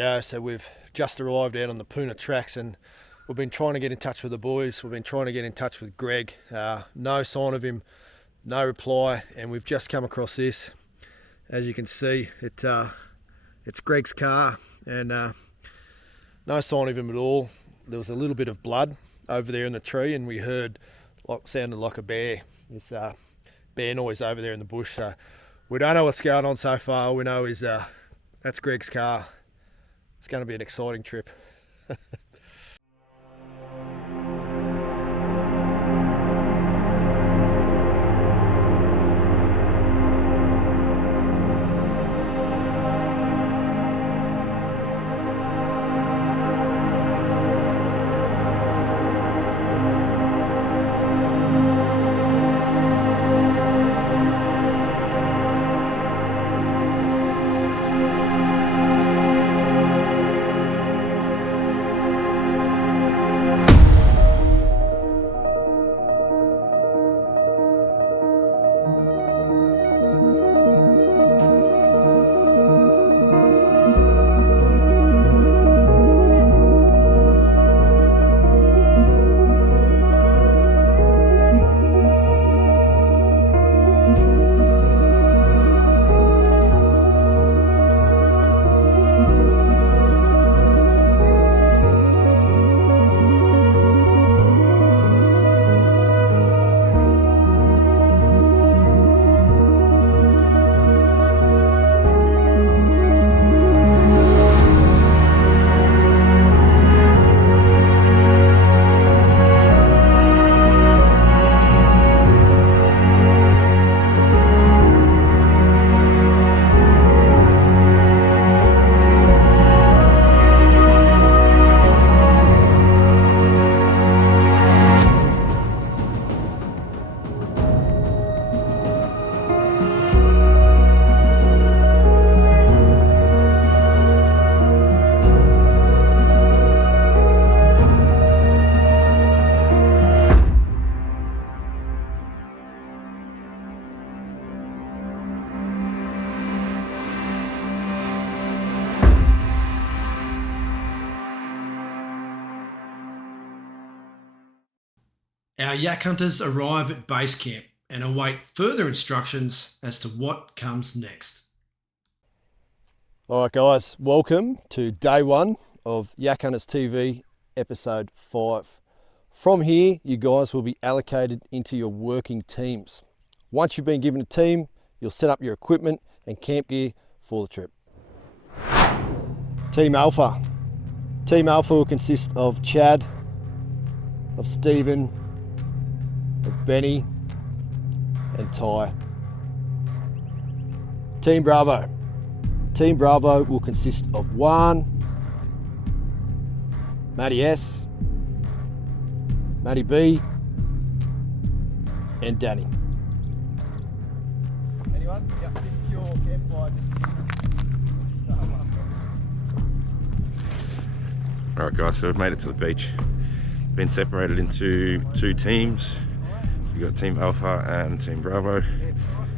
Rightio, so we've just arrived out on the Puna tracks and we've been trying to get in touch with the boys. We've been trying to get in touch with Greg. No sign of him, no reply, and we've just come across this. As you can see, it's Greg's car, and no sign of him at all. There was a little bit of blood over there in the tree, and we heard sounded like a bear. This bear noise over there in the bush. So we don't know what's going on so far. All we know is that's Greg's car. It's going to be an exciting trip. Our Yak Hunters arrive at base camp and await further instructions as to what comes next. All right, guys, welcome to day one of Yak Hunters TV, episode 5. From here, you guys will be allocated into your working teams. Once you've been given a team, you'll set up your equipment and camp gear for the trip. Team Alpha. Team Alpha will consist of Chad, of Stephen, of Benny, and Ty. Team Bravo. Team Bravo will consist of Juan, Matty S, Matty B, and Danny. Anyone? Yep, this is your campfire. Alright guys, so we've made it to the beach. Been separated into two teams. We've got Team Alpha and Team Bravo.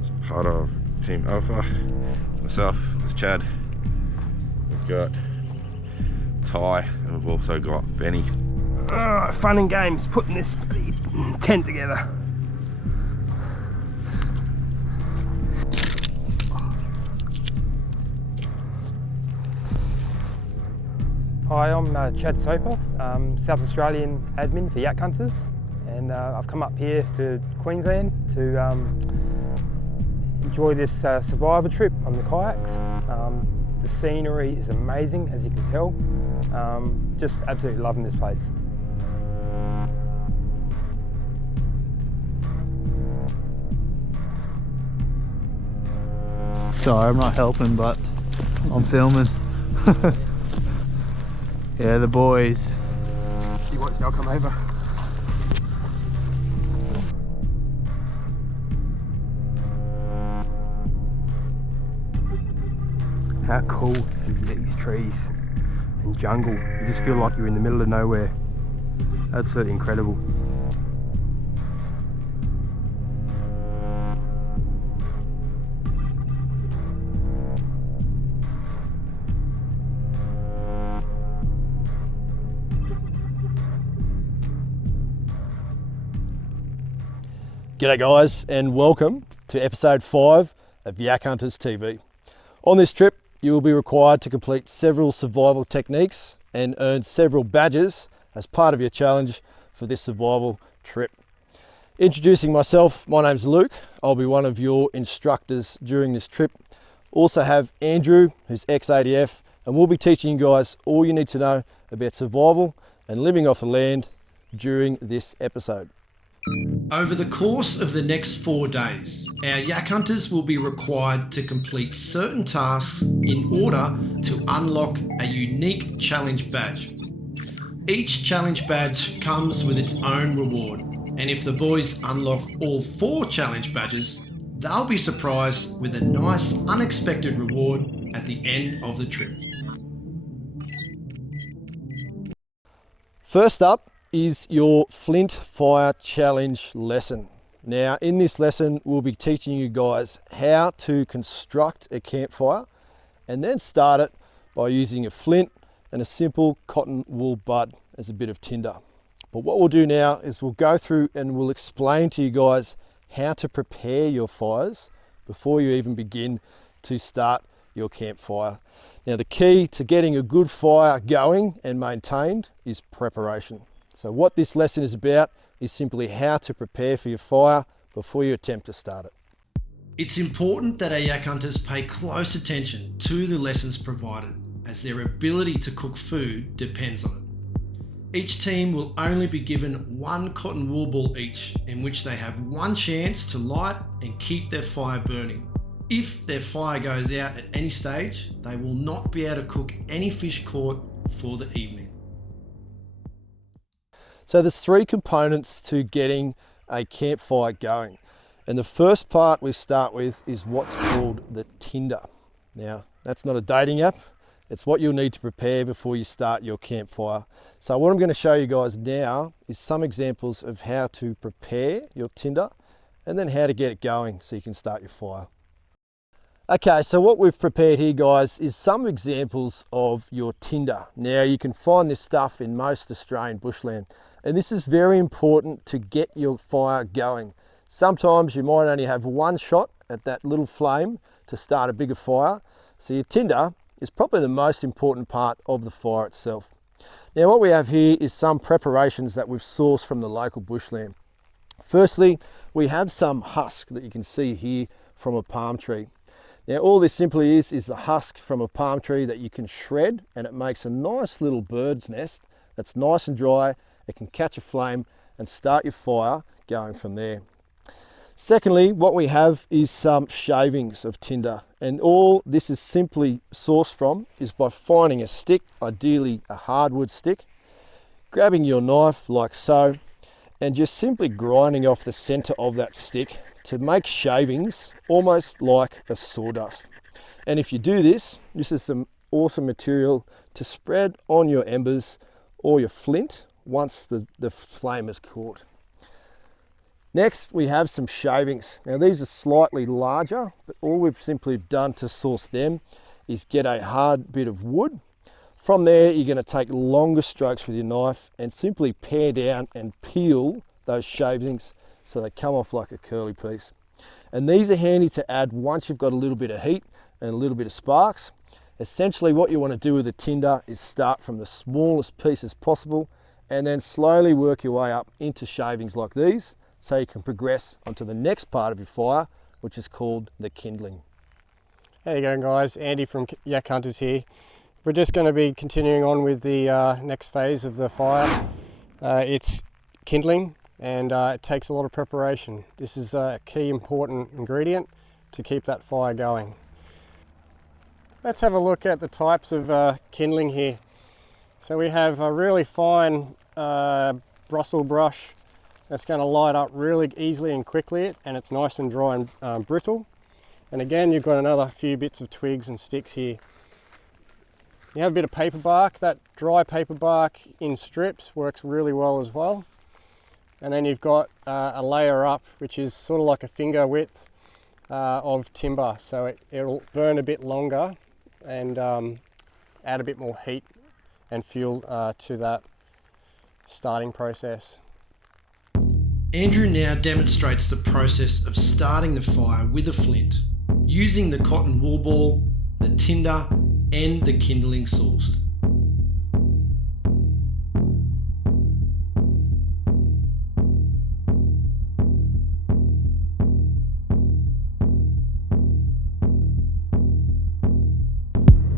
As part of Team Alpha, myself, there's Chad, we've got Ty, and we've also got Benny. Fun and games putting this tent together. Hi, I'm Chad Soper, South Australian admin for Yak Hunters, and I've come up here to Queensland to enjoy this survivor trip on the kayaks. The scenery is amazing, as you can tell. Just absolutely loving this place. Sorry, I'm not helping, but I'm filming. Yeah, the boys. You watch, I'll come over. How cool is these trees and jungle? You just feel like you're in the middle of nowhere. Absolutely incredible. G'day guys, and welcome to episode 5 of Yak Hunters TV. On this trip, you will be required to complete several survival techniques and earn several badges as part of your challenge for this survival trip. Introducing myself, my name's Luke. I'll be one of your instructors during this trip. Also have Andrew, who's ex-ADF, and we'll be teaching you guys all you need to know about survival and living off the land during this episode. Over the course of the next 4 days, our Yak Hunters will be required to complete certain tasks in order to unlock a unique challenge badge. Each challenge badge comes with its own reward, and if the boys unlock all 4 challenge badges, they'll be surprised with a nice unexpected reward at the end of the trip. First up is your Flint Fire Challenge lesson. Now, in this lesson, we'll be teaching you guys how to construct a campfire and then start it by using a flint and a simple cotton wool bud as a bit of tinder. But what we'll do now is we'll go through and we'll explain to you guys how to prepare your fires before you even begin to start your campfire. Now, the key to getting a good fire going and maintained is preparation. So what this lesson is about is simply how to prepare for your fire before you attempt to start it. It's important that our Yak Hunters pay close attention to the lessons provided, as their ability to cook food depends on it. Each team will only be given 1 cotton wool ball each, in which they have 1 chance to light and keep their fire burning. If their fire goes out at any stage, they will not be able to cook any fish caught for the evening. So there's 3 components to getting a campfire going. And the first part we start with is what's called the tinder. Now, that's not a dating app. It's what you'll need to prepare before you start your campfire. So what I'm going to show you guys now is some examples of how to prepare your tinder and then how to get it going so you can start your fire. Okay, so what we've prepared here, guys, is some examples of your tinder. Now, you can find this stuff in most Australian bushland, and this is very important to get your fire going. Sometimes you might only have 1 shot at that little flame to start a bigger fire, so your tinder is probably the most important part of the fire itself. Now, what we have here is some preparations that we've sourced from the local bushland. Firstly, we have some husk that you can see here from a palm tree. Now, all this simply is the husk from a palm tree that you can shred, and it makes a nice little bird's nest that's nice and dry. It can catch a flame and start your fire going from there. Secondly, what we have is some shavings of tinder, and all this is simply sourced from is by finding a stick, ideally a hardwood stick, grabbing your knife like so, and just simply grinding off the center of that stick to make shavings almost like a sawdust. And if you do this, this is some awesome material to spread on your embers or your flint once the flame is caught. Next, we have some shavings. Now, these are slightly larger, but all we've simply done to source them is get a hard bit of wood. From there, you're going to take longer strokes with your knife and simply pare down and peel those shavings so they come off like a curly piece. And these are handy to add once you've got a little bit of heat and a little bit of sparks. Essentially, what you want to do with the tinder is start from the smallest pieces possible and then slowly work your way up into shavings like these, so you can progress onto the next part of your fire, which is called the kindling. How you going, guys? Andy from Yak Hunters here. We're just going to be continuing on with the next phase of the fire. It's kindling, and it takes a lot of preparation. This is a key important ingredient to keep that fire going. Let's have a look at the types of kindling here. So we have a really fine Brussels brush that's going to light up really easily and quickly, and it's nice and dry and brittle. And again, you've got another few bits of twigs and sticks here. You have a bit of paper bark. That dry paper bark in strips works really well as well. And then you've got a layer up, which is sort of like a finger width of timber, so it'll burn a bit longer and add a bit more heat and fuel to that starting process. Andrew now demonstrates the process of starting the fire with a flint, using the cotton wool ball, the tinder and the kindling sourced.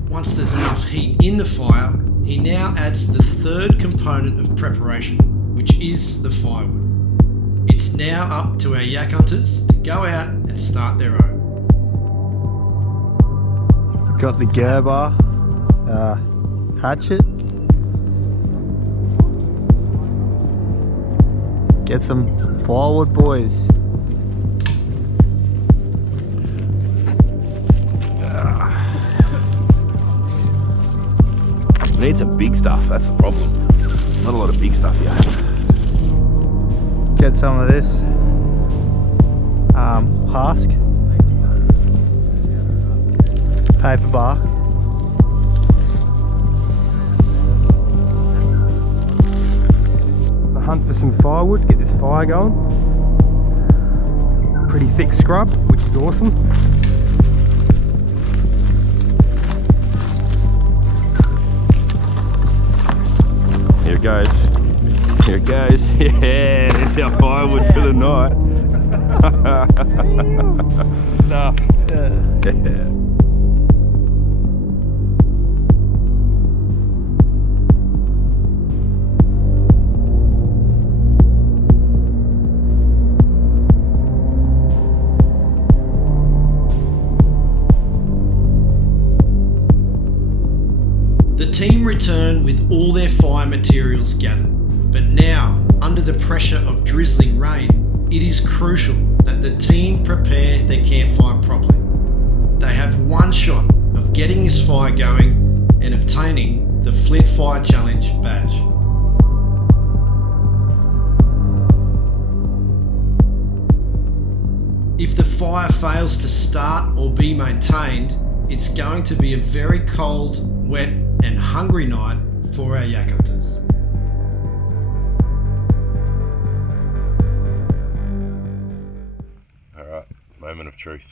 Once there's enough heat in the fire, he now adds the third component of preparation, which is the firewood. It's now up to our yak hunters to go out and start their own. Got the Gerber hatchet. Get some firewood, boys. We need some big stuff, that's the problem. Not a lot of big stuff here. Get some of this husk, paper bark. I hunt for some firewood, get this fire going. Pretty thick scrub, which is awesome. Here it goes. Here it goes. Yeah, there's our firewood for the night. Stuff. Yeah. The team return with all their fire materials gathered, but now, under the pressure of drizzling rain, it is crucial that the team prepare their campfire properly. They have one shot of getting this fire going and obtaining the Flint Fire Challenge badge. If the fire fails to start or be maintained, it's going to be a very cold, wet and hungry night for our yak hunters. Alright, moment of truth.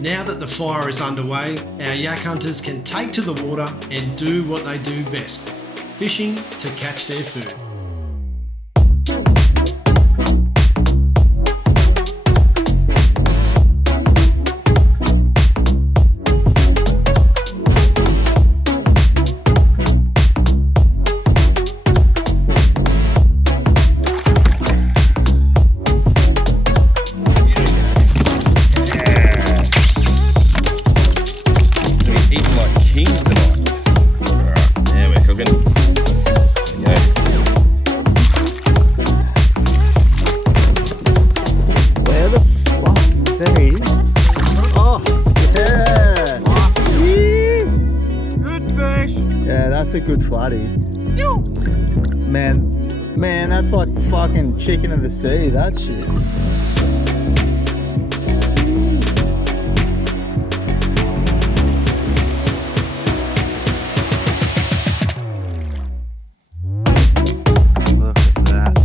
Now that the fire is underway, our yak hunters can take to the water and do what they do best, fishing to catch their food. Eating like kings tonight. Alright, now we're cooking. There you go. Where the fuck? There he is. Oh, yeah. Good fish. Yeah, that's a good flatty. Man, that's like fucking chicken of the sea, that shit. Look at that.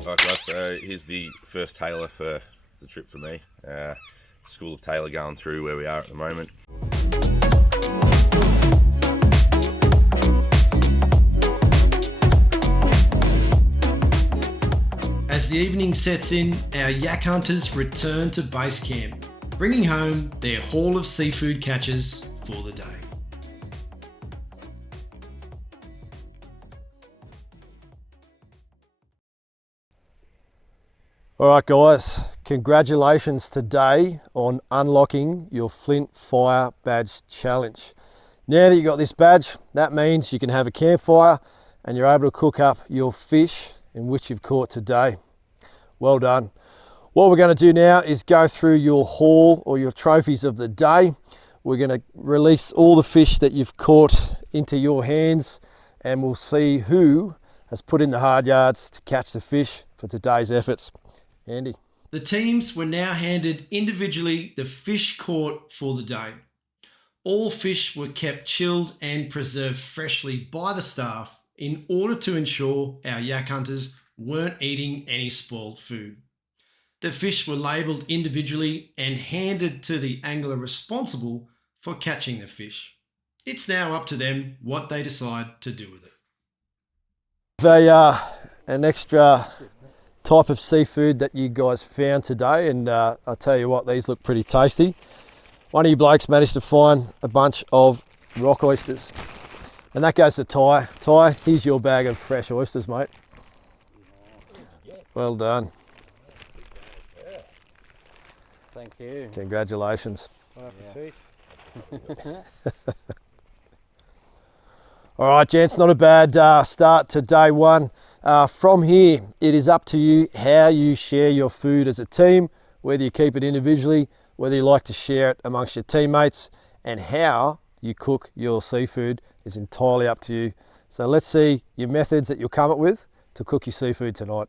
Alright guys, so here's the first tailor for the trip for me. School of Tailor going through where we are at the moment. As the evening sets in, our yak hunters return to base camp, bringing home their haul of seafood catches, for the day. All right, guys, congratulations today on unlocking your Flint Fire Badge Challenge. Now that you got this badge, that means you can have a campfire and you're able to cook up your fish in which you've caught today. Well done. What we're going to do now is go through your haul or your trophies of the day. We're going to release all the fish that you've caught into your hands, and we'll see who has put in the hard yards to catch the fish for today's efforts. Andy. The teams were now handed individually the fish caught for the day. All fish were kept chilled and preserved freshly by the staff in order to ensure our yak hunters weren't eating any spoiled food. The fish were labelled individually and handed to the angler responsible for catching the fish. It's now up to them what they decide to do with it. An extra type of seafood that you guys found today, and I'll tell you what, these look pretty tasty. One of you blokes managed to find a bunch of rock oysters, and that goes to Ty. Ty, here's your bag of fresh oysters, mate. Well done. Thank you. Congratulations. Yeah. All right, gents, not a bad start to day one. From here, it is up to you how you share your food as a team, whether you keep it individually, whether you like to share it amongst your teammates, and how you cook your seafood is entirely up to you. So let's see your methods that you'll come up with to cook your seafood tonight.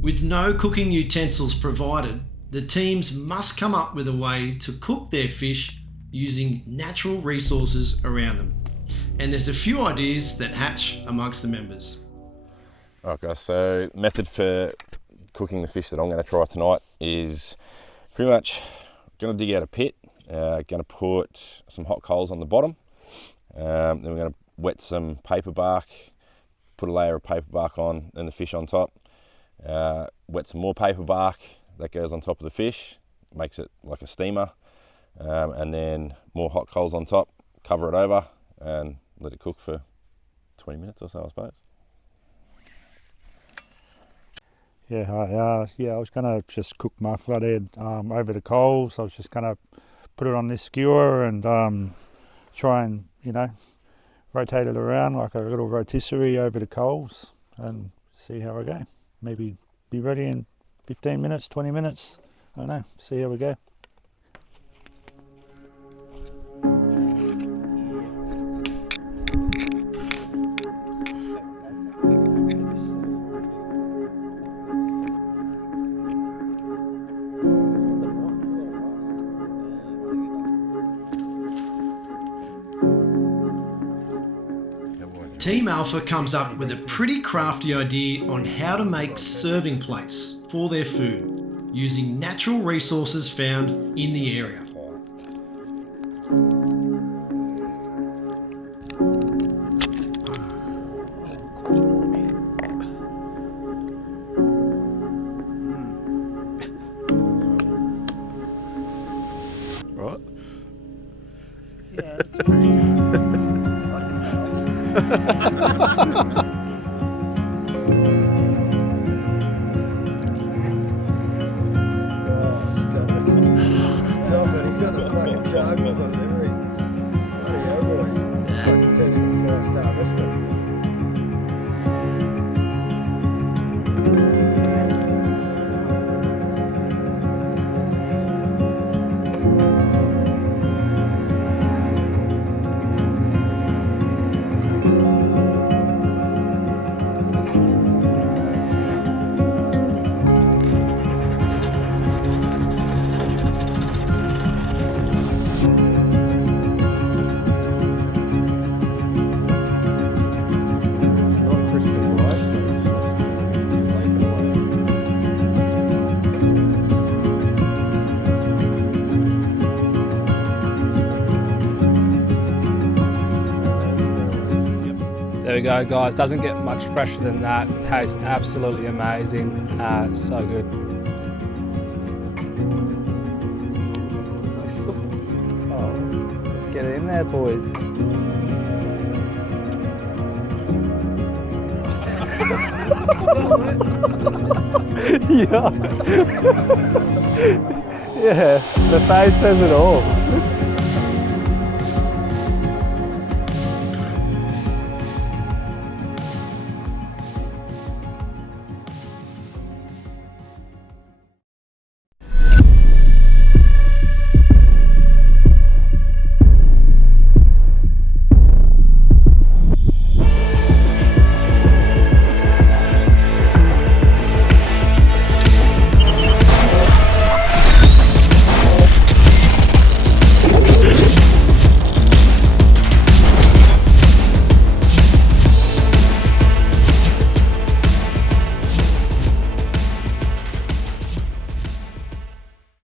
With no cooking utensils provided, the teams must come up with a way to cook their fish using natural resources around them. And there's a few ideas that hatch amongst the members. Okay, so method for cooking the fish that I'm going to try tonight is pretty much going to dig out a pit, going to put some hot coals on the bottom, then we're going to wet some paper bark, put a layer of paper bark on and the fish on top, wet some more paper bark, that goes on top of the fish, makes it like a steamer, and then more hot coals on top, cover it over and let it cook for 20 minutes or so, I suppose. Yeah, I was going to just cook my flathead over the coals. I was just going to put it on this skewer and try and, rotate it around like a little rotisserie over the coals and see how I go. Maybe be ready in 15 minutes, 20 minutes. I don't know, see how we go. Team Alpha comes up with a pretty crafty idea on how to make serving plates for their food using natural resources found in the area. Right? Yeah, that's pretty. There we go, guys. Doesn't get much fresher than that. Tastes absolutely amazing. So good. Oh, let's get bad boys. Yeah. Yeah, the face says it all.